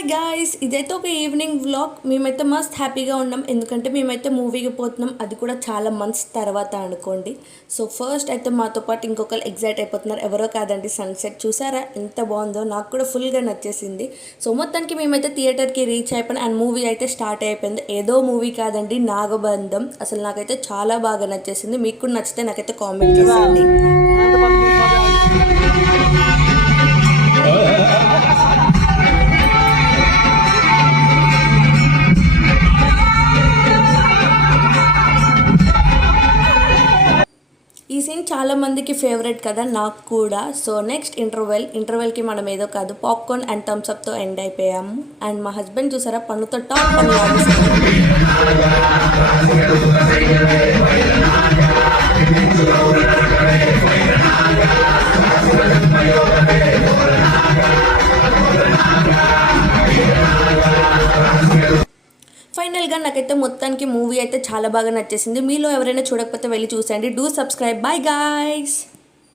Hi guys, ఇదైతే ఒక evening vlog. మేమైతే మస్త్ హ్యాపీగా ఉన్నాం, ఎందుకంటే మేమైతే మూవీకి పోతున్నాం, అది కూడా చాలా మంత్స్ తర్వాత అనుకోండి. సో ఫస్ట్ అయితే మాతో పాటు ఇంకొకరు ఎగ్జైట్ అయిపోతున్నారు. ఎవరో కాదండి, సన్సెట్. చూసారా ఎంత బాగుందో, నాకు కూడా ఫుల్గా నచ్చేసింది. సో మొత్తానికి మేమైతే థియేటర్కి రీచ్ అయిపోయినా అండ్ మూవీ అయితే స్టార్ట్ అయిపోయింది. ఏదో మూవీ కాదండి, నాగబంధం. అసలు నాకైతే చాలా బాగా నచ్చేసింది. మీకు కూడా నచ్చితే నాకైతే కామెంట్ చేసేయండి. ఈ సీన్ చాలా మందికి ఫేవరెట్ కదా, నాకు కూడా. సో నెక్స్ట్ ఇంటర్వెల్కి మనం ఏదో కాదు, పాప్కార్న్ అండ్ థమ్స్అప్తో ఎండ్ అయిపోయాము. అండ్ మా హస్బెండ్ చూసారా, పన్నుతో టాప్ పన్ను ఫైనల్గా నాకైతే మొత్తానికి మూవీ అయితే చాలా బాగా నచ్చేసింది. మీలో ఎవరైనా చూడకపోతే వెళ్ళి చూసేయండి. Do subscribe. By guys.